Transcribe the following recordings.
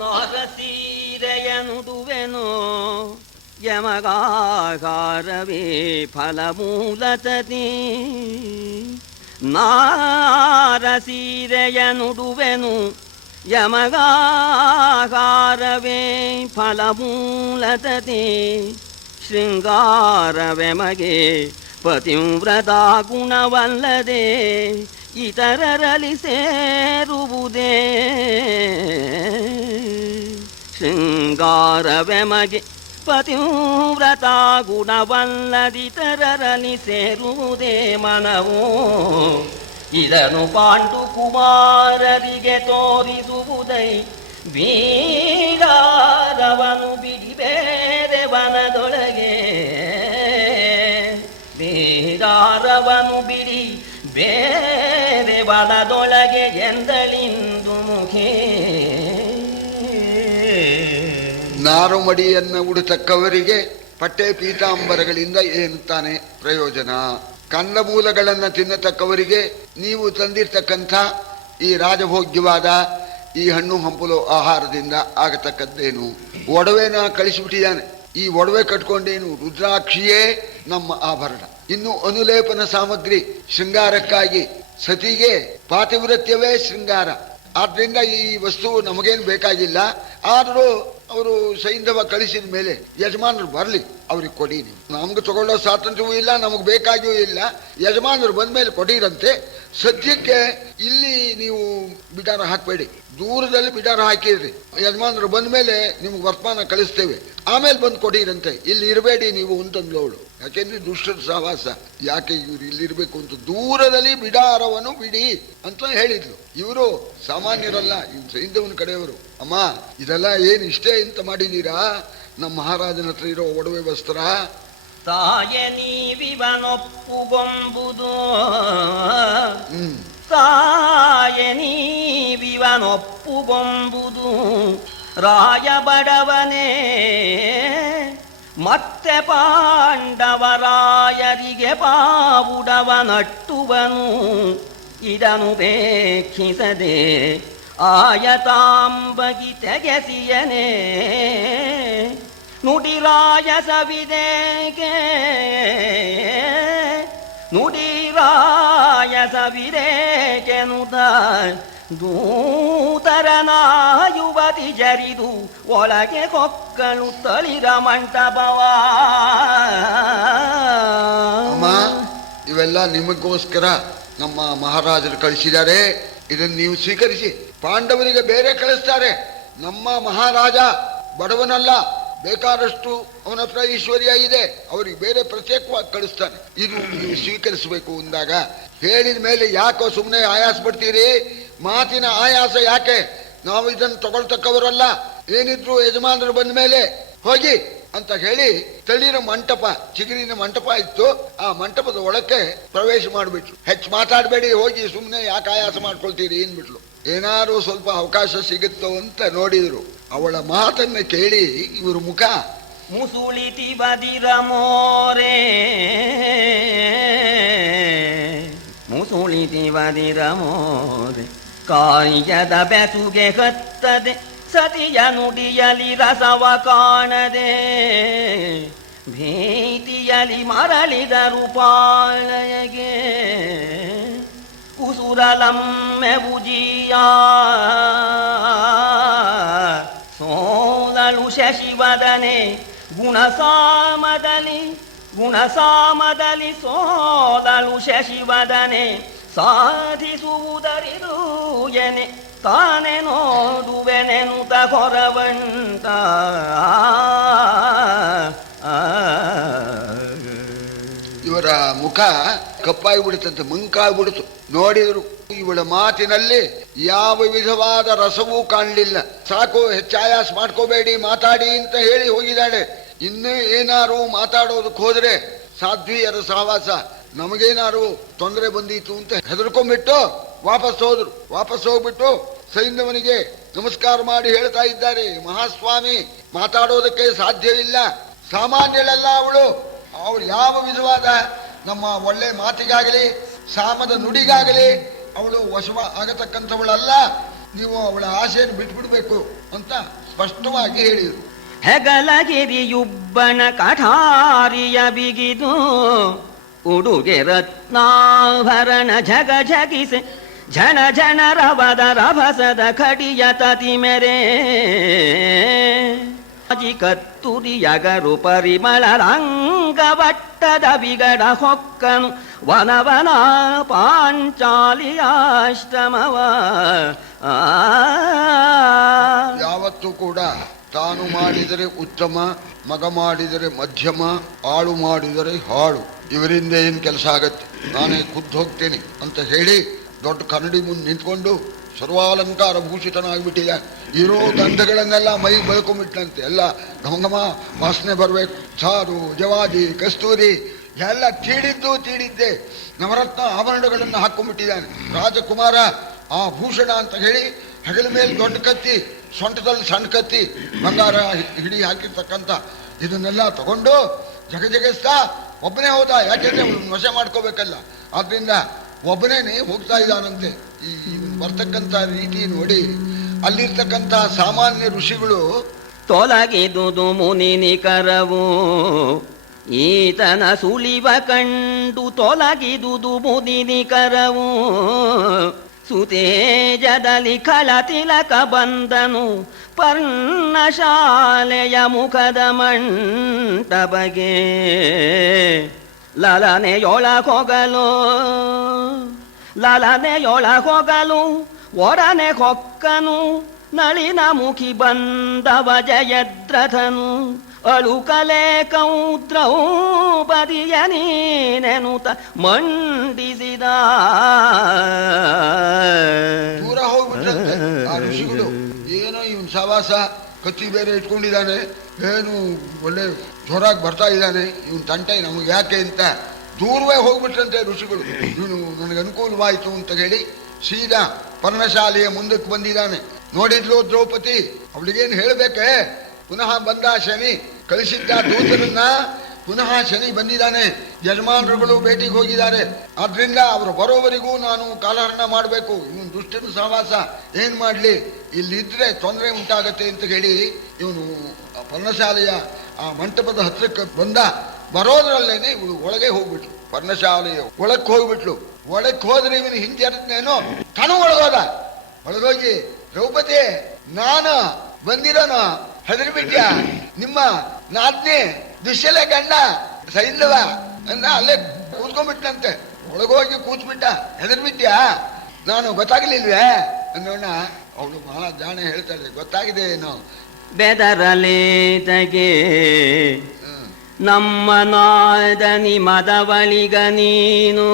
ನಾರಸೀರೆಯನುಡುವೆನೋ ಯಮಗಾಗಾರವೇ ಫಲಮೂಲತತಿ. ನಾರಸೀರೆಯನುಡುವೆನು ಯಮಗಾಗಾರವೇ ಫಲಮೂಲತತಿ. ಶೃಂಗಾರವೆಮಗೆ ಪತಿವ್ರತಾ ಗುಣವಲ್ಲದೆ ಇತರರಲ್ಲಿ ಸೇರುವುದೇ. ಶೃಂಗಾರವೆಮಗೆ ಪತಿವ್ರತಾ ಗುಣವಲ್ಲದಿತರರಲ್ಲಿ ಸೇರುವುದೇ ಮನವೋ. ಇದನ್ನು ಪಾಂಡುಕುಮಾರರಿಗೆ ತೋರಿಸುವುದೈ ಬೀಗಾರವನು ಬಿಡಿ ಬೇರೆ ವನದೊಳಗೆ. ಬೀಗಾರವನು ಬಿಡಿ ಬೇರೆ ವನದೊಳಗೆ ಎಂದಳಿಂದು ಮುಖೇ. ನಾರುಮಡಿಯನ್ನು ಉಡುತಕ್ಕವರಿಗೆ ಪಟ್ಟೆ ಪೀತಾಂಬರಗಳಿಂದ ಏನು ತಾನೆ ಪ್ರಯೋಜನ? ಕಂದಮೂಲಗಳನ್ನು ತಿನ್ನತಕ್ಕವರಿಗೆ ನೀವು ತಂದಿರ್ತಕ್ಕಂಥ ಈ ರಾಜಭೋಗ್ಯವಾದ ಈ ಹಣ್ಣು ಹಂಪಲು ಆಹಾರದಿಂದ ಆಗತಕ್ಕದ್ದೇನು? ಒಡವೆನ ಕಳಿಸಿಬಿಟ್ಟಿದ್ದಾನೆ. ಈ ಒಡವೆ ಕಟ್ಕೊಂಡೇನು? ರುದ್ರಾಕ್ಷಿಯೇ ನಮ್ಮ ಆಭರಣ. ಇನ್ನು ಅನುಲೇಪನ ಸಾಮಗ್ರಿ ಶೃಂಗಾರಕ್ಕಾಗಿ. ಸತಿಗೆ ಪಾತಿವ್ರತ್ಯವೇ ಶೃಂಗಾರ. ಆದ್ರಿಂದ ಈ ವಸ್ತು ನಮಗೇನು ಬೇಕಾಗಿಲ್ಲ. ಆದರೂ ಅವರು ಸೈಂಧವ ಕಳಿಸಿದ ಮೇಲೆ ಯಜಮಾನರು ಬರಲಿ, ಅವ್ರಿಗೆ ಕೊಡಿ. ನೀವು ನಮ್ಗೆ ತಗೊಳ್ಳೋ ಸ್ವಾತಂತ್ರ್ಯವೂ ಇಲ್ಲ, ನಮಗೆ ಬೇಕಾಗಿಯೂ ಇಲ್ಲ. ಯಜಮಾನರು ಬಂದ ಮೇಲೆ ಕೊಡಿರಂತೆ. ಸದ್ಯಕ್ಕೆ ಇಲ್ಲಿ ನೀವು ಬಿಡಾರ ಹಾಕಬೇಡಿ, ದೂರದಲ್ಲಿ ಬಿಡಾರ ಹಾಕಿದ್ರಿ. ಯಜಮಾನರು ಬಂದ ಮೇಲೆ ನಿಮ್ಗೆ ವರ್ತಮಾನ ಕಳಿಸ್ತೇವೆ, ಆಮೇಲೆ ಬಂದು ಕೊಡಿರಂತೆ. ಇಲ್ಲಿ ಇರಬೇಡಿ ನೀವು ಅಂತಂದ್ಲು ಅವಳು. ಯಾಕೆಂದ್ರೆ ದುಷ್ಟರ ಸಹವಾಸ, ಯಾಕೆ ಇವ್ರು ಇಲ್ಲಿರ್ಬೇಕು ಅಂತ ದೂರದಲ್ಲಿ ಬಿಡಾರವನ್ನು ಬಿಡಿ ಅಂತ ಹೇಳಿದ್ಲು. ಇವರು ಸಾಮಾನ್ಯರಲ್ಲ, ಇವ್ ಸೈಂಧವನ ಕಡೆಯವರು. ಅಮ್ಮ ಇದೆಲ್ಲ ಏನು ಇಷ್ಟೇ ಅಂತ ಮಾಡಿದ್ದೀರಾ? ನಮ್ಮ ಮಹಾರಾಜನ ಹತ್ರ ಇರೋ ಒಡವೆ ವಸ್ತ್ರ. ತಾಯ ನೀವಿವನೊಪ್ಪುಗೊಂಬುದು, ತಾಯ ನೀವಿವನೊಪ್ಪುಗೊಂಬುದು ರಾಯ ಬಡವನೇ. ಮತ್ತೆ ಪಾಂಡವರಾಯರಿಗೆ ಪಾವುಡವನಟ್ಟುವನು. ಇದನು ಬೇಕ್ಷಿಸದೆ ಆಯತಾಂಬಗಿ ತೆಗೆಸಿಯನೇ. ನುಡಿರಾಯಸವಿದೇಕೆ ನುಡಿರಾಯಸವಿದೇಕೆನುತ ದೂತರನ ಯುವತಿ ಜರಿದು ಒಳಗೆ ಕೊಕ್ಕಳು ತಳಿರ ಮಂಟಪವ. ಅಮ್ಮ ಇವೆಲ್ಲ ನಿಮಗೋಸ್ಕರ ನಮ್ಮ ಮಹಾರಾಜರು ಕಳಿಸಿದ್ದಾರೆ. ಇದನ್ನು ನೀವು ಸ್ವೀಕರಿಸಿ. ಪಾಂಡವರಿಗೆ ಬೇರೆ ಕಳಿಸ್ತಾರೆ. ನಮ್ಮ ಮಹಾರಾಜ ಬಡವನಲ್ಲ, ಬೇಕಾದಷ್ಟು ಅವನ ಹತ್ರ ಐಶ್ವರ್ಯ ಇದೆ, ಅವರಿಗೆ ಬೇರೆ ಪ್ರತ್ಯೇಕವಾಗಿ ಕಳಿಸ್ತಾನೆ. ಇದು ನೀವು ಸ್ವೀಕರಿಸಬೇಕು ಅಂದಾಗ ಹೇಳಿದ ಮೇಲೆ ಯಾಕೋ ಸುಮ್ಮನೆ ಆಯಾಸ ಪಡ್ತೀರಿ? ಮಾತಿನ ಆಯಾಸ ಯಾಕೆ? ನಾವು ಇದನ್ನು ತಗೊಳ್ತಕ್ಕವರಲ್ಲ. ಏನಿದ್ರು ಯಜಮಾನರು ಬಂದ ಮೇಲೆ ಹೋಗಿ ಅಂತ ಹೇಳಿ ತಳಿರ ಮಂಟಪ, ಚಿಗುರಿನ ಮಂಟಪ ಇತ್ತು, ಆ ಮಂಟಪದ ಒಳಕ್ಕೆ ಪ್ರವೇಶ ಮಾಡಿಬಿಟ್ರು. ಹೆಚ್ಚು ಮಾತಾಡಬೇಡಿ, ಹೋಗಿ ಸುಮ್ಮನೆ ಯಾಕೆ ಆಯಾಸ ಮಾಡ್ಕೊಳ್ತೀರಿ ಅಂದ್ಬಿಟ್ಲು. ಏನಾದ್ರು ಸ್ವಲ್ಪ ಅವಕಾಶ ಸಿಗುತ್ತೋ ಅಂತ ನೋಡಿದ್ರು. ಅವಳ ಮಾತನ್ನ ಕೇಳಿ ಇವರು ಮುಖ ಮುಸುಳಿತಿ ಬದಿರ ಮೋರೆ, ಮುಸುಳಿತಿ ಬದಿರ ಮೋರೆ. ಕಾಯದ ಬೆಸುಗೆ ಕತ್ತದೆ ಸತಿಯ ನುಡಿಯಲಿ ರಸವ ಕಾಣದೆ. ಭೀತಿಯಲಿ ಮರಳಿದರು ಪಾಳಯಗೆ. ಉಸುರಲಮ್ಮೆ ಉಜಿಯ ಸೋಲಲು ಶಶಿವದನೆ. ಗುಣಸಾಮದಲ್ಲಿ ಸೋಲಲು ಶಶಿವದನೆ. ಸಾಧಿಸುವುದರಿದು ಎನೆ ತಾನೆ ನೋಡುವೆನೆನುತ ಹೊರವಂತ. ಇವರ ಮುಖ ಕಪ್ಪಾಗಿ ಬಿಡುತ್ತಂತೆ, ಮಂಕಾಗ್ಬಿಡ್ತು. ನೋಡಿದ್ರು ಇವಳ ಮಾತಿನಲ್ಲಿ ಯಾವ ವಿಧವಾದ ರಸವೂ ಕಾಣಲಿಲ್ಲ. ಸಾಕು, ಹೆಚ್ಚಾಯಾಸ ಮಾಡ್ಕೋಬೇಡಿ, ಮಾತಾಡಿ ಅಂತ ಹೇಳಿ ಹೋಗಿದ್ದಾಳೆ. ಇನ್ನೂ ಏನಾರು ಮಾತಾಡೋದಕ್ಕೆ ಹೋದ್ರೆ ಸಾಧ್ವಿಯರ ಸಹವಾಸ, ನಮಗೇನಾರು ತೊಂದರೆ ಬಂದೀತು ಅಂತ ಹೆದರ್ಕೊಂಡ್ಬಿಟ್ಟು ವಾಪಸ್ ಹೋದ್ರು. ವಾಪಸ್ ಹೋಗ್ಬಿಟ್ಟು ಸೈಂಧವನಿಗೆ ನಮಸ್ಕಾರ ಮಾಡಿ ಹೇಳ್ತಾ ಇದ್ದಾರೆ, ಮಹಾಸ್ವಾಮಿ ಮಾತಾಡೋದಕ್ಕೆ ಸಾಧ್ಯವಿಲ್ಲ, ಸಾಮಾನ್ಯಳಲ್ಲ ಅವಳು ಯಾವ ವಿಧವಾದ ನಮ್ಮ ಒಳ್ಳೆ ಮಾತಿಗಾಗಲಿ ಸಾಮದ ನುಡಿಗಾಗಲಿ ಅವಳು ವಶವ ಆಗತಕ್ಕಂಥವಳಲ್ಲ. ನೀವು ಅವಳ ಆಸೆಯನ್ನು ಬಿಟ್ಬಿಡ್ಬೇಕು ಅಂತ ಸ್ಪಷ್ಟವಾಗಿ ಹೇಳಿದರು. ಹೆಗಲಗಿರಿಯುಬ್ಬಣ ಕಠಾರಿಯ ಬಿಗಿದು ಉಡುಗೆ ರತ್ನಾಭರಣ ಜಗ ಜಗಿಸೆ ಝಣ ಝಣ ರವದ ರಭಸದ ಖಡಿಯ ತತಿ ಮೆರೆ ಕತ್ತುರಿಯಗರು ಪರಿಮಳ ರಂಗವಟ್ಟದ ಬಿಗಡ ಹೊಕ್ಕನು ವನವನ ಪಾಂಚಾಲಿಯಾಶ್ರಮವ. ಯಾವತ್ತೂ ಕೂಡ ತಾನು ಮಾಡಿದರೆ ಉತ್ತಮ, ಮಗ ಮಾಡಿದರೆ ಮಧ್ಯಮ, ಆಳು ಮಾಡಿದರೆ ಹಾಳು, ಇವರಿಂದ ಏನು ಕೆಲಸ ಆಗತ್ತೆ, ನಾನೇ ಖುದ್ದು ಹೋಗ್ತೇನೆ ಅಂತ ಹೇಳಿ ದೊಡ್ಡ ಕನ್ನಡಿ ಮುಂದೆ ನಿಂತ್ಕೊಂಡು ಸರ್ವಾಲಂಕಾರ ಭೂಷಿತನಾಗಿಬಿಟ್ಟಿದೆ. ಇರೋ ಗಂಧಗಳನ್ನೆಲ್ಲ ಮೈ ಬೆಳ್ಕೊಂಬಿಟ್ಟಂತೆ, ಎಲ್ಲ ಘಮಘಮ ವಾಸನೆ ಬರಬೇಕು. ಸಾರು, ಜವಾದಿ, ಕಸ್ತೂರಿ ಎಲ್ಲ ತೀಡಿದ್ದೆ ನವರತ್ನ ಆಭರಣಗಳನ್ನು ಹಾಕೊಂಡ್ಬಿಟ್ಟಿದ್ದಾನೆ ರಾಜಕುಮಾರ. ಆ ಭೂಷಣ ಅಂತ ಹೇಳಿ ಹೆಗಲ ಮೇಲೆ ದೊಡ್ಡ ಕತ್ತಿ, ಸೊಂಟದಲ್ಲಿ ಸಣ್ಣ ಕತ್ತಿ, ಬಂಗಾರ ಹಿಡಿ ಹಾಕಿರ್ತಕ್ಕಂಥ ಇದನ್ನೆಲ್ಲ ತಗೊಂಡು ಜಗಸ್ತಾ ಒಬ್ಬನೇ ಹೋದ. ಯಾಕೆಂದ್ರೆ ವಶ ಮಾಡ್ಕೋಬೇಕಲ್ಲ, ಆದ್ರಿಂದ ಒಬ್ಬನೇ ಹೋಗ್ತಾ ಇದ್ದಾನಂತೆ. ಈ ಬರ್ತಕ್ಕಂಥ ರೀತಿ ನೋಡಿ ಅಲ್ಲಿರ್ತಕ್ಕಂಥ ಸಾಮಾನ್ಯ ಋಷಿಗಳು ತೊಲಗಿದುದು ಮುನಿನಿಕರವು ಈತನ ಸುಳಿವ ಕಂಡು ತೊಲಗಿದುದು ಮುನಿನಿಕರವು ಸುತೇಜದಲ್ಲಿ ಖಳತಿಲಕ ಬಂದನು ಪರ್ಣಶಾಲೆಯ ಮುಖದ ಮಂಟಪಗೆ ಲಲನೆಯೊಳಗೊಗಲು ಒಡನೆ ಹೊಕ್ಕನು ನಳಿನ ಮುಖಿ ಬಂದವ ಜಯದ್ರಥನು ಅಳುಕಲೆ ಕೌದ್ರೌಪದಿಯ ನೀನೆನುತ ಮಂಡಿಸಿದ. ದೂರ ಹೋಗ್ಬಿಟ್ಟಂತೆ ಆ ಋಷಿಗಳು. ಏನೋ ಇವನ್ ಸವಾಸ, ಕತ್ತಿ ಬೇರೆ ಇಟ್ಕೊಂಡಿದ್ದಾನೆ, ಏನು ಒಳ್ಳೆ ಜೋರಾಗಿ ಬರ್ತಾ ಇದ್ದಾನೆ, ಇವನ್ ತಂಟೆ ನಮಗೆ ಯಾಕೆ ಅಂತ ದೂರವೇ ಹೋಗ್ಬಿಟ್ರಂತೆ ಋಷಿಗಳು. ಇವನು ನನಗೆ ಅನುಕೂಲವಾಯಿತು ಅಂತ ಹೇಳಿ ಸೀದಾ ಪರ್ಣಶಾಲೆಯ ಮುಂದಕ್ಕೆ ಬಂದಿದ್ದಾನೆ. ನೋಡಿದ್ಲು ದ್ರೌಪದಿ, ಅವಳಿಗೇನು ಹೇಳಬೇಕೆ, ಪುನಃ ಬಂದ ಶನಿ, ಕಳಿಸಿದ್ದ ದೂತರನ್ನ ಪುನಃ ಶನಿ ಬಂದಿದ್ದಾನೆ, ಯಜಮಾನರುಗಳು ಭೇಟಿಗೆ ಹೋಗಿದ್ದಾರೆ, ಆದ್ರಿಂದ ಅವರು ಬರೋವರೆಗೂ ನಾನು ಕಾಲಹರಣ ಮಾಡಬೇಕು. ಇವನು ದುಷ್ಟನ ಸಹವಾಸ ಏನ್ ಮಾಡ್ಲಿ, ಇಲ್ಲಿದ್ರೆ ತೊಂದರೆ ಉಂಟಾಗತ್ತೆ ಅಂತ ಹೇಳಿ ಇವನು ಪರ್ಣಶಾಲೆಯ ಆ ಮಂಟಪದ ಹತ್ರಕ್ಕೆ ಬಂದ. ಬರೋದ್ರಲ್ಲೇನೆ ಇವಳು ಒಳಗೆ ಹೋಗ್ಬಿಟ್ಲು, ಪರ್ಣಶಾಲೆಯ ಒಳಕ್ಕೆ ಹೋಗ್ಬಿಟ್ಲು. ಒಳಕ್ಕೆ ಹೋದ್ರೆ ಇವನು ಹಿಂಜರಿದ್ನೇನೋ ತನು ಒಳಗೋದ. ಒಳಗೋಗಿ ದ್ರೌಪದಿ ನಾನು ಬಂದಿರೋನು ಹೆದರ್ಬಿಟ್ಯಾ, ನಿಮ್ಮ ನಾದ್ನೆ ದುಶ್ಯಲೆ ಗಂಡ ಸೈಂಧವ ಅನ್ನ ಅಲ್ಲೇ ಕೂತ್ಕೊಂಡ್ಬಿಟ್ನಂತೆ. ಒಳಗೋಗಿ ಕೂತ್ಬಿಟ್ಟ, ಹೆದರ್ಬಿಟ್ಯಾ, ನಾನು ಗೊತ್ತಾಗ್ಲಿಲ್ವೇ ಅನ್ನೋಣ. ಅವಳು ಬಹಳ ಜಾಣೆ ಹೇಳ್ತಾಳೆ, ಗೊತ್ತಾಗಿದೆ ಏನೋ. ಬೆದರಲೇತಗೆ ನಮ್ಮ ನಾದನಿ ಮದವಳಿಗ ನೀನು,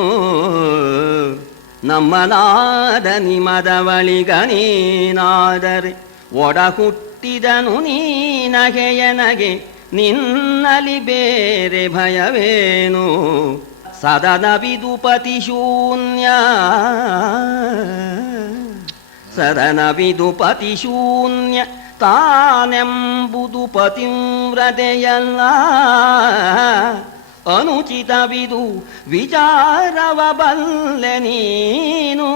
ನಮ್ಮ ನಾದನಿ ಮದವಳಿಗ ನೀನಾದರೆ ಒಡ ಹುಟ್ಟಿದನು ನೀನಗೆಯನಗೆ, ನಿನ್ನಲಿ ಬೇರೆ ಭಯವೇನು. ಸದನ ವಿದುಪತಿ ಶೂನ್ಯ, ಸದನ ವಿದುಪತಿ ಶೂನ್ಯ ತಾನೆಂಬುದು ಪತಿವ್ರತೆಯಲ್ಲ. ಅನುಚಿತವಿದು ವಿಚಾರವ ಬಲ್ಲೆ ನೀನು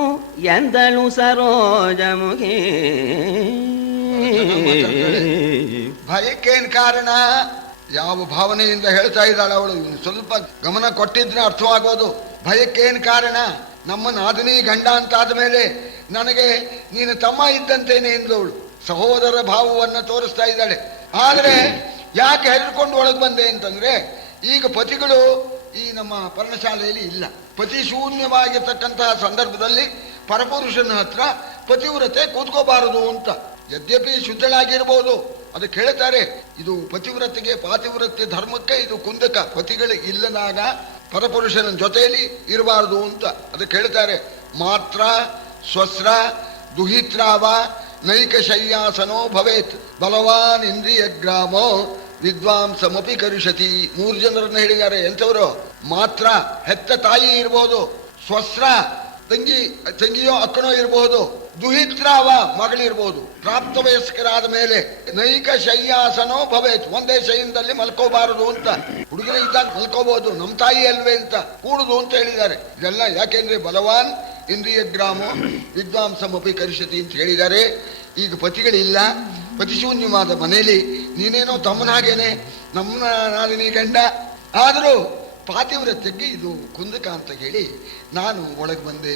ಎಂದಳು ಸರೋಜಮುಖಿ. ಭಯಕ್ಕೇನ್ ಕಾರಣ, ಯಾವ ಭಾವನೆಯಿಂದ ಹೇಳ್ತಾ ಇದ್ದಾಳೆ ಅವಳು. ಸ್ವಲ್ಪ ಗಮನ ಕೊಟ್ಟಿದ್ರೆ ಅರ್ಥವಾಗೋದು. ಭಯಕ್ಕೇನ್ ಕಾರಣ, ನಮ್ಮ ನಾದಿನಿ ಗಂಡ ಅಂತಾದ ಮೇಲೆ ನನಗೆ ನೀನು ತಮ್ಮ ಇದ್ದಂತೇನೆ ಎಂದವಳು ಸಹೋದರ ಭಾವವನ್ನು ತೋರಿಸ್ತಾ ಇದ್ದಾಳೆ. ಆದರೆ ಯಾಕೆ ಹೆದರ್ಕೊಂಡು ಒಳಗೆ ಬಂದೆ ಅಂತಂದ್ರೆ, ಈಗ ಪತಿಗಳು ಈ ನಮ್ಮ ಪರ್ಣಶಾಲೆಯಲ್ಲಿ ಇಲ್ಲ. ಪತಿ ಶೂನ್ಯವಾಗಿರ್ತಕ್ಕಂತಹ ಸಂದರ್ಭದಲ್ಲಿ ಪರಪುರುಷನ ಹತ್ರ ಪತಿವ್ರತೆ ಕೂತ್ಕೋಬಾರದು ಅಂತ. ಯದ್ಯಪಿ ಶುದ್ಧಳಾಗಿರ್ಬೋದು, ಅದಕ್ಕೆ ಹೇಳ್ತಾರೆ ಇದು ಪತಿವ್ರತೆಗೆ ಪಾತಿವ್ರತ್ಯ ಧರ್ಮಕ್ಕೆ ಇದು ಕುಂದಕ. ಪತಿಗಳು ಇಲ್ಲದಾಗ ಪರಪುರುಷನ ಜೊತೆಯಲ್ಲಿ ಇರಬಾರದು ಅಂತ ಅದಕ್ಕೆ ಹೇಳ್ತಾರೆ. ಮಾತ್ರ ಸ್ವಸ್ರ ದುಹಿತ್ರಾವ ನೈಕ ಶಯ್ಯಾಸನೋ ಭವೇತ್ ಬಲವಾನ್ ಇಂದ್ರಿಯ ಗ್ರಾಮೋ ವಿದ್ವಾಂಸಮಪಿ ಕರುಷತಿ. 3 ಜನರನ್ನ ಹೇಳಿದ್ದಾರೆ. ಎಂಥವರು? ಮಾತ್ರ ಹೆತ್ತ ತಾಯಿ ಇರ್ಬೋದು, ಸ್ವಸ್ರ ತಂಗಿಯೋ ಅಕ್ಕನೋ ಇರಬಹುದು, ದುಹಿತ್ರಾವ ಮಗಳಿರ್ಬೋದು. ಪ್ರಾಪ್ತ ವಯಸ್ಕರಾದ ಮೇಲೆ ನೈಕ ಶಯ್ಯಾಸನೋ ಭವೇತ್, ಒಂದೇ ಶಯನದಲ್ಲಿ ಮಲ್ಕೋಬಾರದು ಅಂತ. ಹುಡುಗರ ಇದ್ದಾಗ ಮಲ್ಕೋಬಹುದು, ನಮ್ಮ ತಾಯಿ ಅಲ್ವೇ ಅಂತ ಕೂಡುದು ಅಂತ ಹೇಳಿದ್ದಾರೆ. ಇದೆಲ್ಲ ಯಾಕೆಂದ್ರೆ ಬಲವಾನ್ ಇಂದ್ರಿಯ ಗ್ರಾಮೋ ವಿದ್ವಾಂಸಮಪಿ ಕರಿಷ್ಯತಿ ಅಂತ ಹೇಳಿದ್ದಾರೆ. ಈಗ ಪತಿಗಳಿಲ್ಲ, ಪತಿಶೂನ್ಯವಾದ ಮನೆಯಲ್ಲಿ ನೀನೇನೋ ತಮ್ಮನ ಹಾಗೇನೆ, ನಮ್ಮ ನಾಳಿನಿ ಗಂಡ. ಆದರೂ ಪಾತಿವ್ರತ್ಯಕ್ಕೆ ಇದು ಕುಂದಕ ಅಂತ ಹೇಳಿ ನಾನು ಒಳಗೆ ಬಂದೆ.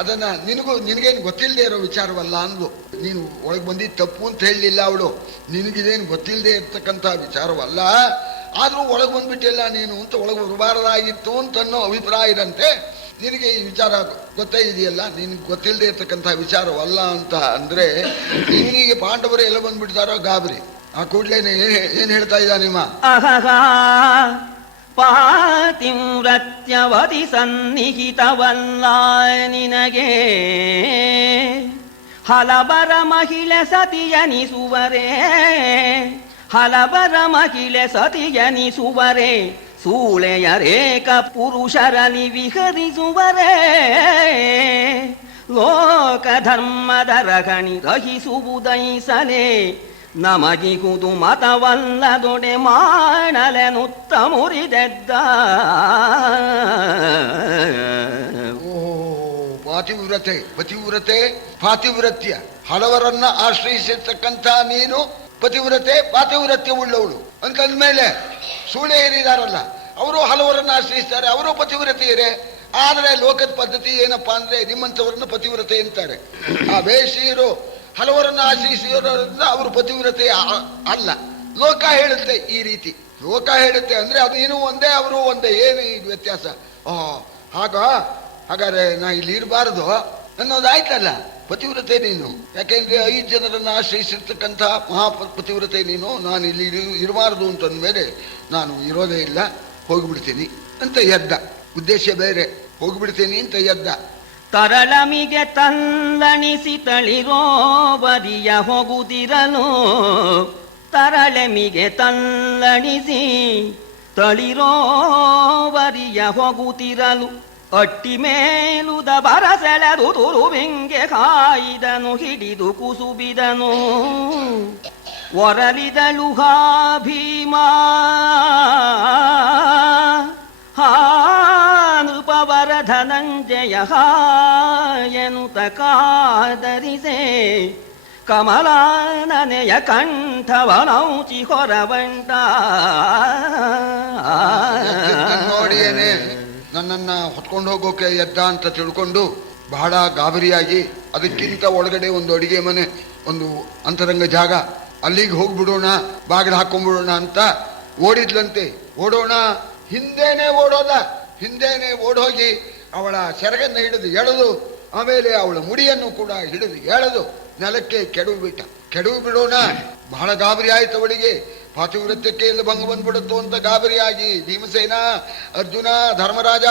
ಅದನ್ನ ನಿನಗೇನು ಗೊತ್ತಿಲ್ಲದೆ ಇರೋ ವಿಚಾರವಲ್ಲ ಅಂದ್ಲು. ನೀನು ಒಳಗೆ ಬಂದಿದ್ದು ತಪ್ಪು ಅಂತ ಹೇಳಲಿಲ್ಲ ಅವಳು. ನಿನಗಿದೇನು ಗೊತ್ತಿಲ್ಲದೆ ಇರ್ತಕ್ಕಂಥ ವಿಚಾರವಲ್ಲ, ಆದರೂ ಒಳಗೆ ಬಂದ್ಬಿಟ್ಟಿಲ್ಲ ನೀನು ಅಂತ, ಒಳಗೆ ಬರಬಾರದಾಗಿತ್ತು ಅಂತನ್ನೋ ಅಭಿಪ್ರಾಯ ಇರಂತೆ. ನಿನಗೆ ಈ ವಿಚಾರ ಗೊತ್ತೇ ಇದೆಯಲ್ಲ, ನಿನಗೆ ಗೊತ್ತಿಲ್ಲದೆ ಇರ್ತಕ್ಕಂಥ ವಿಚಾರವಲ್ಲ ಅಂತ ಅಂದ್ರೆ ನಿನಗೆ ಪಾಂಡವರು ಎಲ್ಲ ಬಂದ್ಬಿಡ್ತಾರೋ ಗಾಬರಿ. ಆ ಕೂಡ್ಲೇನೆ ಏನ್ ಹೇಳ್ತಾ ಇದ್ದ ನಿಮ್ಮ ಪಾತಿವ್ರತ್ಯವತಿ ಸನ್ನಿಹಿತವಲ್ಲ ನಿನಗೆ, ಹಲಬರ ಮಹಿಳೆ ಸತಿಯನಿಸುವರೇ, ಹಲಬರ ಮಹಿಳೆ ಸತಿಯನಿಸುವರೇ, ಸೂಳೆಯರೇಕ ಪುರುಷರಲಿ ವಿಹರಿಸುವರೇ, ಲೋಕ ಧರ್ಮದ ರಗಣಿ ರಹಿಸುವುದೈಸಲೇ, ನಮಗಿಹುದು ಮತವಲ್ಲದೊಡೆ ಮಾಡಲೆನುತ್ತ ಮುರಿದೆದ್ದ. ಪಾತಿವ್ರತೆ, ಪತಿವ್ರತೆ, ಪಾತಿವ್ರತ್ಯ, ಹಲವರನ್ನ ಆಶ್ರಯಿಸಿರ್ತಕ್ಕಂಥ ನೀನು ಪತಿವ್ರತೆ, ಪಾತಿವ್ರತ್ಯ ಉಳ್ಳವಳು ಅಂತಂದ್ಮೇಲೆ ಸೂಳೆಯರಿದಾರಲ್ಲ ಅವರು ಹಲವರನ್ನ ಆಶ್ರಯಿಸ್ತಾರೆ, ಅವರು ಪತಿವ್ರತೆಯರೇ. ಆದರೆ ಲೋಕದ ಪದ್ಧತಿ ಏನಪ್ಪಾ ಅಂದ್ರೆ ನಿಮ್ಮಂಥವ್ರನ್ನ ಪತಿವ್ರತೆ ಅಂತಾರೆ. ಆ ಬೇಷೀರು ಹಲವರನ್ನ ಆಶ್ರಯಿಸಿರೋದ್ರಿಂದ ಅವರು ಪತಿವ್ರತೆ ಅಲ್ಲ. ಲೋಕ ಹೇಳುತ್ತೆ ಈ ರೀತಿ, ಲೋಕ ಹೇಳುತ್ತೆ ಅಂದ್ರೆ ಅದು ನೀನು ಒಂದೇ ಅವರು ಒಂದೇ, ಏನು ಈಗ ವ್ಯತ್ಯಾಸ? ಹಾಗಾದ್ರೆ ನಾ ಇಲ್ಲಿ ಇರಬಾರದು ಅನ್ನೋದಾಯ್ತಲ್ಲ. ಪತಿವ್ರತೆ ನೀನು, ಯಾಕೆಂದ್ರೆ 5 ಜನರನ್ನ ಆಶ್ರಯಿಸಿರ್ತಕ್ಕಂಥ ಮಹಾಪತಿವ್ರತೆ ನೀನು. ನಾನು ಇಲ್ಲಿ ಇರಬಾರದು ಅಂತಂದ್ಮೇಲೆ ನಾನು ಇರೋದೇ ಇಲ್ಲ, ಹೋಗ್ಬಿಡ್ತೀನಿ ಅಂತ ಎದ್ದ. ಉದ್ದೇಶ ಬೇರೆ, ಹೋಗ್ಬಿಡ್ತೀನಿ ಅಂತ ಎದ್ದ. ತರಳಮಿಗೆ ತಲ್ಲಣಿಸಿ ತಳಿರೋ ಬದಿಯ ಹೋಗುತ್ತಿರಲು, ತರಳೆಮಿಗೆ ತಲ್ಲಣಿಸಿ ತಳಿರೋ ಬದಿಯ ಹೋಗುತ್ತಿರಲು, ಅಟ್ಟಿ ಮೇಲುದ ಬರಸೆಳೆದು ತುರುವಿಂಗೆ ಕಾಯಿದನು, ಹಿಡಿದು ಕುಸುಬಿದನು. ಒರಲಿದಳು ಹಾ ಭೀಮಾ, ಹಾ ನೃಪವರ ಧನಂಜಯ ಎನ್ನುತ್ತ ಕಾದರಿಸೆ, ಕಮಲಾನನೆಯ ಕಂಠವನೌಚಿ ಹೊರವಂಟ. ನೋಡಿಯೇನೆ ನನ್ನನ್ನ ಹೊತ್ಕೊಂಡು ಹೋಗೋಕೆ ಎದ್ದ ಅಂತ ತಿಳ್ಕೊಂಡು ಬಹಳ ಗಾಬರಿಯಾಗಿ, ಅದಕ್ಕಿಂತ ಒಳಗಡೆ ಒಂದು ಅಡಿಗೆ ಮನೆ, ಒಂದು ಅಂತರಂಗ ಜಾಗ, ಅಲ್ಲಿಗೆ ಹೋಗ್ಬಿಡೋಣ, ಬಾಗಿಲು ಹಾಕೊಂಡ್ಬಿಡೋಣ ಅಂತ ಓಡಿದ್ಲಂತೆ. ಓಡೋಣ, ಹಿಂದೇನೆ ಓಡೋದ, ಹಿಂದೇನೆ ಓಡೋಗಿ ಅವಳ ಸೆರಗನ್ನ ಹಿಡಿದು ಎಳೆದು, ಆಮೇಲೆ ಅವಳ ಮುಡಿಯನ್ನು ಕೂಡ ಹಿಡಿದು ಎಳೆದು ನೆಲಕ್ಕೆ ಕೆಡವು ಬಿಡೋಣ. ಬಹಳ ಗಾಬರಿ ಆಯ್ತು ಅವಳಿಗೆ. ಪಾತಿವ್ರತ್ಯಕ್ಕೆ ಎಲ್ಲ ಭಂಗ ಬಂದ್ಬಿಡುತ್ತೋ ಅಂತ ಗಾಬರಿಯಾಗಿ ಭೀಮಸೇನ, ಅರ್ಜುನ, ಧರ್ಮರಾಜ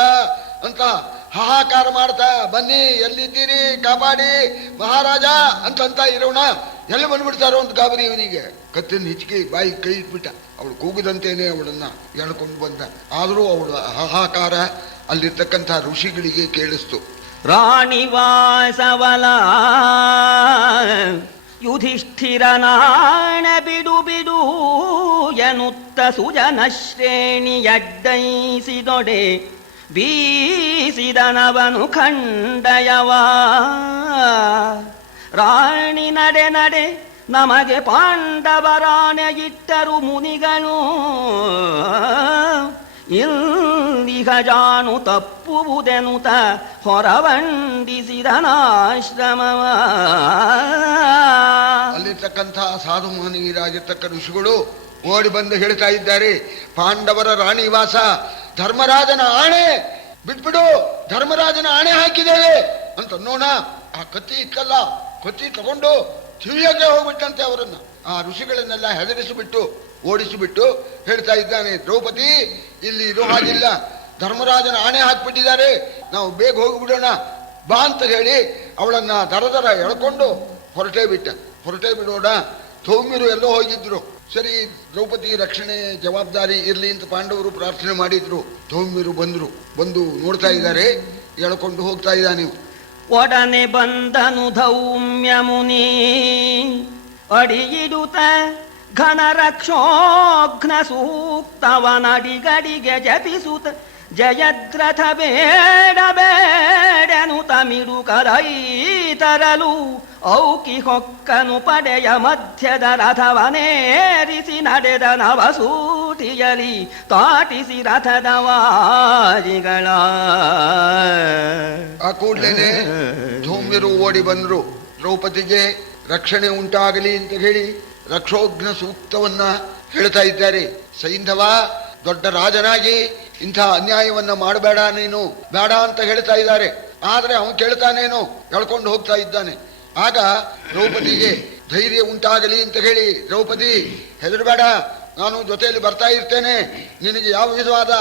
ಅಂತ ಹಾಹಾಕಾರ ಮಾಡ್ತಾ, ಬನ್ನಿ ಎಲ್ಲಿದ್ದೀರಿ, ಕಾಪಾಡಿ ಮಹಾರಾಜ ಅಂತ ಇರೋಣ, ಎಲ್ಲಿ ಬಂದ್ಬಿಡ್ತಾರೋ ಅಂತ ಗಾಬರಿ ಇವನಿಗೆ. ಕತ್ತಿನ ಹಿಚ್ಕಿ ಬಾಯಿ ಕೈ ಇಟ್ಬಿಟ್ಟ. ಅವಳು ಕೂಗಿದಂತೇನೆ ಅವಳನ್ನ ಎಳ್ಕೊಂಡು ಬಂದ. ಆದರೂ ಅವಳ ಹಾಹಾಕಾರ ಅಲ್ಲಿರ್ತಕ್ಕಂಥ ಋಷಿಗಳಿಗೆ ಕೇಳಿಸ್ತು. ರಾಣಿವಾಸವಲ ಯುಧಿಷ್ಠಿರನಾಣ ಬಿಡು ಬಿಡು ಎನ್ನುತ್ತ ಸುಜನ ಶ್ರೇಣಿಯಡ್ಡೈಸಿದೊಡೆ, ಬೀಸಿದನವನು ಖಂಡಯವ. ರಾಣಿ ನಡೆ ನಡೆ ನಮಗೆ ಪಾಂಡವರಾಣೆ ಇಟ್ಟರು ಮುನಿಗಳು, ಇಲ್ಲಿಗ ಜಾನು ತಪ್ಪುವುದೆನುತ ಹೊರವಂಡಿಸಿದನಾಶ್ರಮವ. ಅಲ್ಲಿರ್ತಕ್ಕಂಥ ಸಾಧು ಮಹನೀಯರಾಗಿರ್ತಕ್ಕ ಋಷಿಗಳು ಓಡಿ ಬಂದು ಹೇಳ್ತಾ ಇದ್ದಾರೆ, ಪಾಂಡವರ ರಾಣಿವಾಸ, ಧರ್ಮರಾಜನ ಆಣೆ ಬಿಟ್ಬಿಡು, ಧರ್ಮರಾಜನ ಆಣೆ ಹಾಕಿದ್ದೇವೆ ಅಂತ ಅನ್ನೋಣ. ಆ ಕತ್ತಿ ಇತ್ತಲ್ಲ, ಕತ್ತಿ ತಗೊಂಡು ಕಿವಿಯಾಗೆ ಹೋಗ್ಬಿಟ್ಟಂತೆ ಅವರನ್ನ. ಆ ಋಷಿಗಳನ್ನೆಲ್ಲ ಹೆದರಿಸಿಬಿಟ್ಟು ಓಡಿಸಿಬಿಟ್ಟು ಹೇಳ್ತಾ ಇದ್ದಾನೆ, ದ್ರೌಪದಿ ಇಲ್ಲಿ ಇರೋ ಹಾಗಿಲ್ಲ, ಧರ್ಮರಾಜನ ಆಣೆ ಹಾಕ್ಬಿಟ್ಟಿದ್ದಾರೆ, ನಾವು ಬೇಗ ಹೋಗಿಬಿಡೋಣ ಬಾ ಅಂತ ಹೇಳಿ ಅವಳನ್ನ ದರ ಎಳ್ಕೊಂಡು ಹೊರಟೇ ಬಿಡೋಣ. ಸೌಮ್ಯರು ಎಲ್ಲೋ ಹೋಗಿದ್ರು. ಸರಿ, ದ್ರೌಪದಿ ರಕ್ಷಣೆ ಜವಾಬ್ದಾರಿ ಇರ್ಲಿ ಅಂತ ಪಾಂಡವರು ಪ್ರಾರ್ಥನೆ ಮಾಡಿದ್ರು. ಸೌಮ್ಯರು ಬಂದು ನೋಡ್ತಾ ಇದ್ದಾರೆ, ಎಳ್ಕೊಂಡು ಹೋಗ್ತಾ ಇದ್ದಾನೆ. ಒಡನೆ ಬಂದನು ಧೌಮ್ಯ ಮುನಿ ಅಡಿಯಿಡುತ್ತ, ಘನ ರಕ್ಷೋಘ್ನ ಸೂಕ್ತವನಡಿಗಡಿಗೆ ಜಪಿಸುತ್ತ, ಜಯದ್ರಥ ಬೇಡ ಬೇಡನು ತಮಿಡು ಕರೈ ತರಲು ಔಕಿ ಹೊಕ್ಕನು ಪಡೆಯ ಮಧ್ಯದ ರಥವನೇರಿಸಿ ನಡೆದ ನವಸೂಟಿಯಲಿ ತಾಟಿಸಿ ರಥದ ವಾರಿಗಳ. ಆ ಕೂಡ್ಲೇನೆ ಧೂಮ್ಯರು ಓಡಿ ಬಂದ್ರು. ದ್ರೌಪದಿಗೆ ರಕ್ಷಣೆ ಉಂಟಾಗಲಿ ಅಂತ ಹೇಳಿ ರಕ್ಷೋಘ್ನ ಸೂಕ್ತವನ್ನ ಹೇಳ್ತಾ ಇದ್ದಾರೆ. ಸೈಂಧವ, ದೊಡ್ಡ ರಾಜನಾಗಿ ಇಂಥ ಅನ್ಯಾಯವನ್ನ ಮಾಡಬೇಡ, ನೀನು ಬೇಡ ಅಂತ ಹೇಳ್ತಾ ಇದ್ದಾರೆ. ಆದ್ರೆ ಅವನು ಕೇಳ್ತಾನೇನೋ, ಎಳ್ಕೊಂಡು ಹೋಗ್ತಾ ಇದ್ದಾನೆ. ಆಗ ದ್ರೌಪದಿಗೆ ಧೈರ್ಯ ಉಂಟಾಗಲಿ ಅಂತ ಹೇಳಿ, ದ್ರೌಪದಿ ಹೆದರಬೇಡ, ನಾನು ಜೊತೆಯಲ್ಲಿ ಬರ್ತಾ ಇರ್ತೇನೆ, ನಿನಗೆ ಯಾವ ವಿಧವಾದ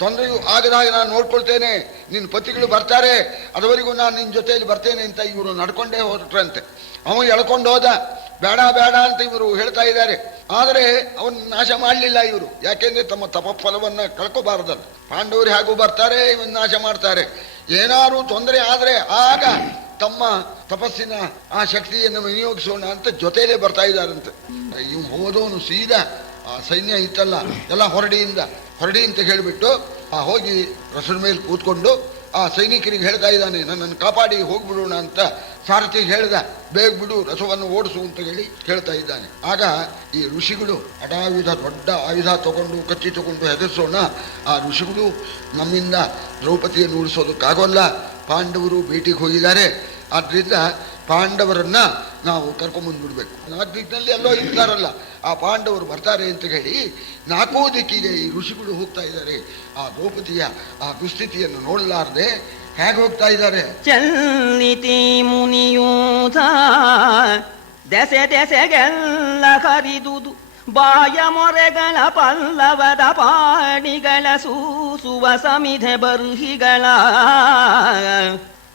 ತೊಂದರೆಯೂ ಆಗದಾಗ ನಾನು ನೋಡ್ಕೊಳ್ತೇನೆ, ನಿನ್ನ ಪತಿಗಳು ಬರ್ತಾರೆ, ಅದುವರೆಗೂ ನಾನು ನಿನ್ನ ಜೊತೆಯಲ್ಲಿ ಬರ್ತೇನೆ ಅಂತ ಇವರು ನಡ್ಕೊಂಡೇ ಹೊರಟ್ರಂತೆ. ಅವನು ಎಳ್ಕೊಂಡು ಹೋದ. ಬೇಡ ಬೇಡ ಅಂತ ಇವರು ಹೇಳ್ತಾ ಇದ್ದಾರೆ. ಆದರೆ ಅವನ್ ನಾಶ ಮಾಡಲಿಲ್ಲ ಇವರು. ಯಾಕೆಂದ್ರೆ ತಮ್ಮ ತಪಫಲವನ್ನ ಕಳ್ಕೋಬಾರದಲ್ಲ. ಪಾಂಡವರು ಹಾಗೂ ಬರ್ತಾರೆ, ಇವನ್ ನಾಶ ಮಾಡ್ತಾರೆ. ಏನಾದ್ರು ತೊಂದರೆ ಆದ್ರೆ ಆಗ ತಮ್ಮ ತಪಸ್ಸಿನ ಆ ಶಕ್ತಿಯನ್ನು ವಿನಿಯೋಗಿಸೋಣ ಅಂತ ಜೊತೆಯಲ್ಲೇ ಬರ್ತಾ ಇದ್ದಾರಂತೆ. ಇವ್ ಹೋದವನು ಸೀದಾ ಆ ಸೈನ್ಯ ಇತ್ತಲ್ಲ ಎಲ್ಲ ಹೊರಡಿ ಅಂತ ಹೇಳಿಬಿಟ್ಟು ಹೋಗಿ ರಸದ ಮೇಲೆ ಕೂತ್ಕೊಂಡು ಆ ಸೈನಿಕರಿಗೆ ಹೇಳ್ತಾ ಇದ್ದಾನೆ, ನನ್ನನ್ನು ಕಾಪಾಡಿ ಹೋಗ್ಬಿಡೋಣ ಅಂತ ಸಾರಥಿಗೆ ಹೇಳ್ದ. ಬೇಗ ಬಿಡು, ರಸವನ್ನು ಓಡಿಸು ಅಂತ ಹೇಳಿ ಹೇಳ್ತಾ ಇದ್ದಾನೆ. ಆಗ ಈ ಋಷಿಗಳು ಅಡಾಯುಧ, ದೊಡ್ಡ ಆಯುಧ ತಗೊಂಡು ಕಚ್ಚಿ ತಗೊಂಡು ಹೆದರ್ಸೋಣ, ಆ ಋಷಿಗಳು ನಮ್ಮಿಂದ ದ್ರೌಪದಿಯನ್ನು ಉಳಿಸೋದಕ್ಕಾಗೋಲ್ಲ, ಪಾಂಡವರು ಭೇಟಿಗೆ ಹೋಗಿದ್ದಾರೆ, ಆದ್ರಿಂದ ಪಾಂಡವರನ್ನ ನಾವು ಕರ್ಕೊಂಬಂದ್ಬಿಡ್ಬೇಕು. ನಾಲ್ಕು ದಿಕ್ಕಿನಲ್ಲಿ ಎಲ್ಲೋ ಇರ್ತಾರಲ್ಲ, ಆ ಪಾಂಡವರು ಬರ್ತಾರೆ ಅಂತ ಹೇಳಿ ನಾಲ್ಕೂ ದಿಕ್ಕಿಗೆ ಈ ಋಷಿಗಳು ಹೋಗ್ತಾ ಇದ್ದಾರೆ. ಆ ದ್ರೌಪದಿಯ ಆ ದುಸ್ಥಿತಿಯನ್ನು ನೋಡಲಾರದೆ ಹೇಗೆ ಹೋಗ್ತಾ ಇದ್ದಾರೆ. ಚಲ್ಲಿತಿ ಮುನಿಯೂತ ದೆಸೆ ದೆಸೆಗೆಲ್ಲ ಕರಿದುದು ಬಾಯ ಮೊರೆಗಳ ಪಲ್ಲವದ ಪಾಣಿಗಳ ಸೂಸುವ ಸಮಿಧೆ ಬರ್ಹಿಗಳ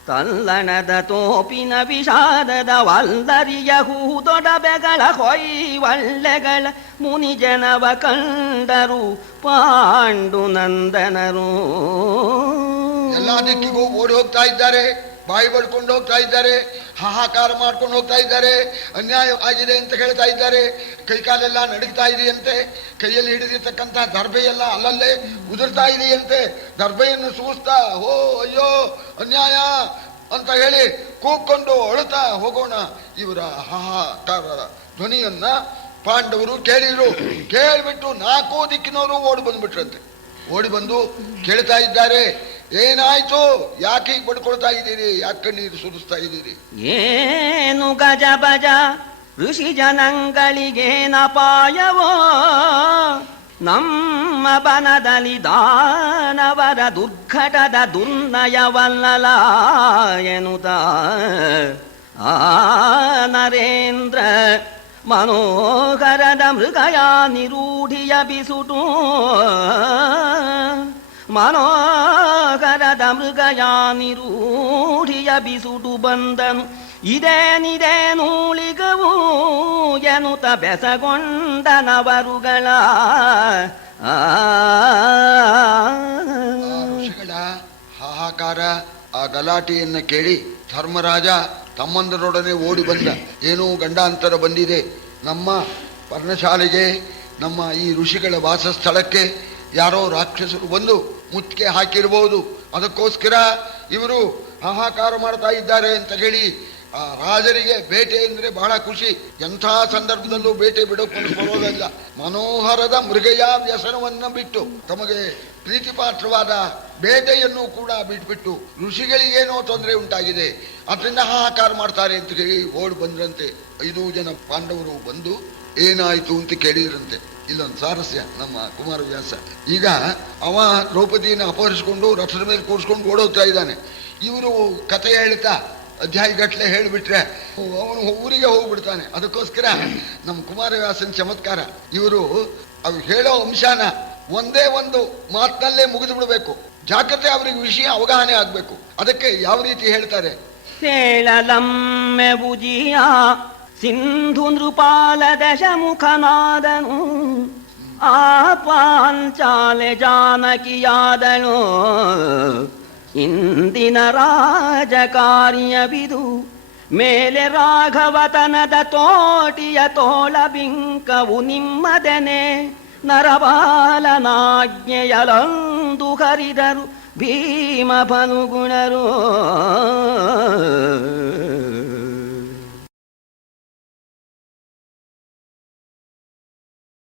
ತಲ್ಲಣದ ತೋಪಿನ ವಿಷಾದದ ವಲ್ಲರಿಯ ಹೂದೊಡಬೆಗಳ ಹೊಯ್ವಳ್ಳೆಗಳ ಮುನಿಜನವ ಕಂಡರು ಪಾಂಡುನಂದನರು. ಎಲ್ಲ ದಿಕ್ಕಿಗೂ ಓಡಿ ಹೋಗ್ತಾ ಇದ್ದಾರೆ, ಬಾಯಿ ಬಡ್ಕೊಂಡು ಹೋಗ್ತಾ ಇದ್ದಾರೆ, ಹಾಹಾಕಾರ ಮಾಡ್ಕೊಂಡು ಹೋಗ್ತಾ ಇದ್ದಾರೆ. ಅನ್ಯಾಯ ಆಗಿದೆ ಅಂತ ಹೇಳ್ತಾ ಇದ್ದಾರೆ. ಕೈಕಾಲೆಲ್ಲ ನಡುಗ್ತಾ ಇದೆಯಂತೆ. ಕೈಯಲ್ಲಿ ಹಿಡಿದಿರ್ತಕ್ಕಂಥ ದರ್ಬೆಯೆಲ್ಲ ಅಲ್ಲಲ್ಲೇ ಉದುರ್ತಾ ಇದೆಯಂತೆ. ದರ್ಬೆಯನ್ನು ಸೂಸ್ತಾ ಹೋ ಅಯ್ಯೋ ಅನ್ಯಾಯ ಅಂತ ಹೇಳಿ ಕೂಗ್ಕೊಂಡು ಅಳುತ್ತಾ ಹೋಗೋಣ. ಇವರ ಹಾಹಾಕಾರ ಧ್ವನಿಯನ್ನ ಪಾಂಡವರು ಕೇಳಿದ್ರು. ಕೇಳ್ಬಿಟ್ಟು ನಾಲ್ಕು ದಿಕ್ಕಿನವರು ಓಡಿ ಬಂದ್ಬಿಟ್ರಂತೆ. ಓಡಿ ಬಂದು ಕೇಳ್ತಾ ಇದ್ದಾರೆ, ಏನಾಯ್ತು, ಯಾಕೆ ಹೀಗೆ ಬಡ್ಕೊಳ್ತಾ ಇದ್ದೀರಿ, ಯಾಕೆ ಕಣ್ಣೀರು ಸುರಿಸ್ತಾ ಇದ್ದೀರಿ? ಏನು ಗಜ ಬಜ ಋಷಿ ಜನಗಳಿಗೇನಪಾಯವೋ, ನಮ್ಮ ಬನದಲ್ಲಿ ದಾನವರ ದುರ್ಘಟದ ದುರ್ನಯವಲ್ಲಲ ಎನ್ನುತ್ತ ಆ ನರೇಂದ್ರ ಮನೋಹರದ ಮೃಗಯ ನಿರೂಢಿಯ ಬಿಸುಟು, ಮನೋಹರದ ಮೃಗಯ ನಿರೂಢಿಯ ಬಿಸುಟು ಬಂದನು. ಇದೇನಿದೆ ನೂಳಿಗವು ಎನ್ನುತ್ತ ಬೆಸಗೊಂಡನವರುಗಳ ಋಷಿಗಳ ಹಾಹಾಕಾರ, ಆ ಗಲಾಟೆಯನ್ನ ಕೇಳಿ ಧರ್ಮರಾಜ ತಮ್ಮಂದರೊಡನೆ ಓಡಿ ಬಂದ. ಏನೋ ಗಂಡಾಂತರ ಬಂದಿದೆ, ನಮ್ಮ ಪರ್ಣಶಾಲೆಗೆ, ನಮ್ಮ ಈ ಋಷಿಗಳ ವಾಸಸ್ಥಳಕ್ಕೆ ಯಾರೋ ರಾಕ್ಷಸರು ಬಂದು ಮುತ್ತಿಗೆ ಹಾಕಿರಬಹುದು, ಅದಕ್ಕೋಸ್ಕರ ಇವರು ಹಾಹಾಕಾರ ಮಾಡ್ತಾ ಇದ್ದಾರೆ ಅಂತ ಹೇಳಿ ಆ ರಾಜರಿಗೆ ಬೇಟೆ ಅಂದ್ರೆ ಬಹಳ ಖುಷಿ. ಎಂಥ ಸಂದರ್ಭದಲ್ಲೂ ಬೇಟೆ ಬಿಡೋಕೆ ಬರೋದಿಲ್ಲ. ಮನೋಹರದ ಮೃಗಯ ವ್ಯಸನವನ್ನ ಬಿಟ್ಟು ತಮಗೆ ಪ್ರೀತಿಪಾತ್ರವಾದ ಬೇಟೆಯನ್ನು ಕೂಡ ಬಿಟ್ಬಿಟ್ಟು ಋಷಿಗಳಿಗೇನೋ ತೊಂದರೆ ಉಂಟಾಗಿದೆ, ಅದರಿಂದ ಹಾಹಾಕಾರ ಮಾಡ್ತಾರೆ ಅಂತ ಹೇಳಿ ಓಡಿ ಬಂದ್ರಂತೆ. 5 ಜನ ಪಾಂಡವರು ಬಂದು ಏನಾಯ್ತು ಅಂತ ಕೇಳಿದ್ರಂತೆ. ಇಲ್ಲೊಂದು ಸ್ವಾರಸ್ಯ, ನಮ್ಮ ಕುಮಾರವ್ಯಾಸ ಈಗ ಅವ ದ್ರೌಪದಿಯನ್ನು ಅಪಹರಿಸಿಕೊಂಡು ರಥದ ಮೇಲೆ ಕೂರಿಸ್ಕೊಂಡು ಓಡೋಗ್ತಾ ಇದ್ದಾನೆ. ಇವರು ಕಥೆ ಹೇಳ್ತಾ ಅಧ್ಯಾಯಗಟ್ಟಲೆ ಹೇಳಿಬಿಟ್ರೆ ಅವನು ಊರಿಗೆ ಹೋಗ್ಬಿಡ್ತಾನೆ. ಅದಕ್ಕೋಸ್ಕರ ನಮ್ಮ ಕುಮಾರವ್ಯಾಸನ ಚಮತ್ಕಾರ, ಇವರು ಅವು ಹೇಳೋ ಅಂಶನ ಒಂದೇ ಒಂದು ಮಾತಿನಲ್ಲೇ ಮುಗಿದು ಬಿಡಬೇಕು. ಜಾಗ್ರತೆ, ಅವರಿಗೆ ವಿಷಯ ಅವಗಾಹನೆ ಆಗ್ಬೇಕು. ಅದಕ್ಕೆ ಯಾವ ರೀತಿ ಹೇಳ್ತಾರೆ, ಹೇಳಲಮ್ಮೆ ಬುಜಿಯ ಸಿಂಧು ನೃಪಾಲ ದಶಮುಖನಾದನು, ಆ ಪಾಂಚಾಲೆ ಜಾನಕಿಯಾದಳು, ಇಂದಿನ ರಾಜಕಾರ್ಯವಿದು, ಮೇಲೆ ರಾಘವತನದ ತೋಟಿಯ ತೋಳ ಬಿಂಕವು ನಿಮ್ಮದೆನೆ, ನರಬಾಲನಾಜ್ಞೆಯಲೊಂದು ಹರಿದರು ಭೀಮ ಫನುಗುಣರು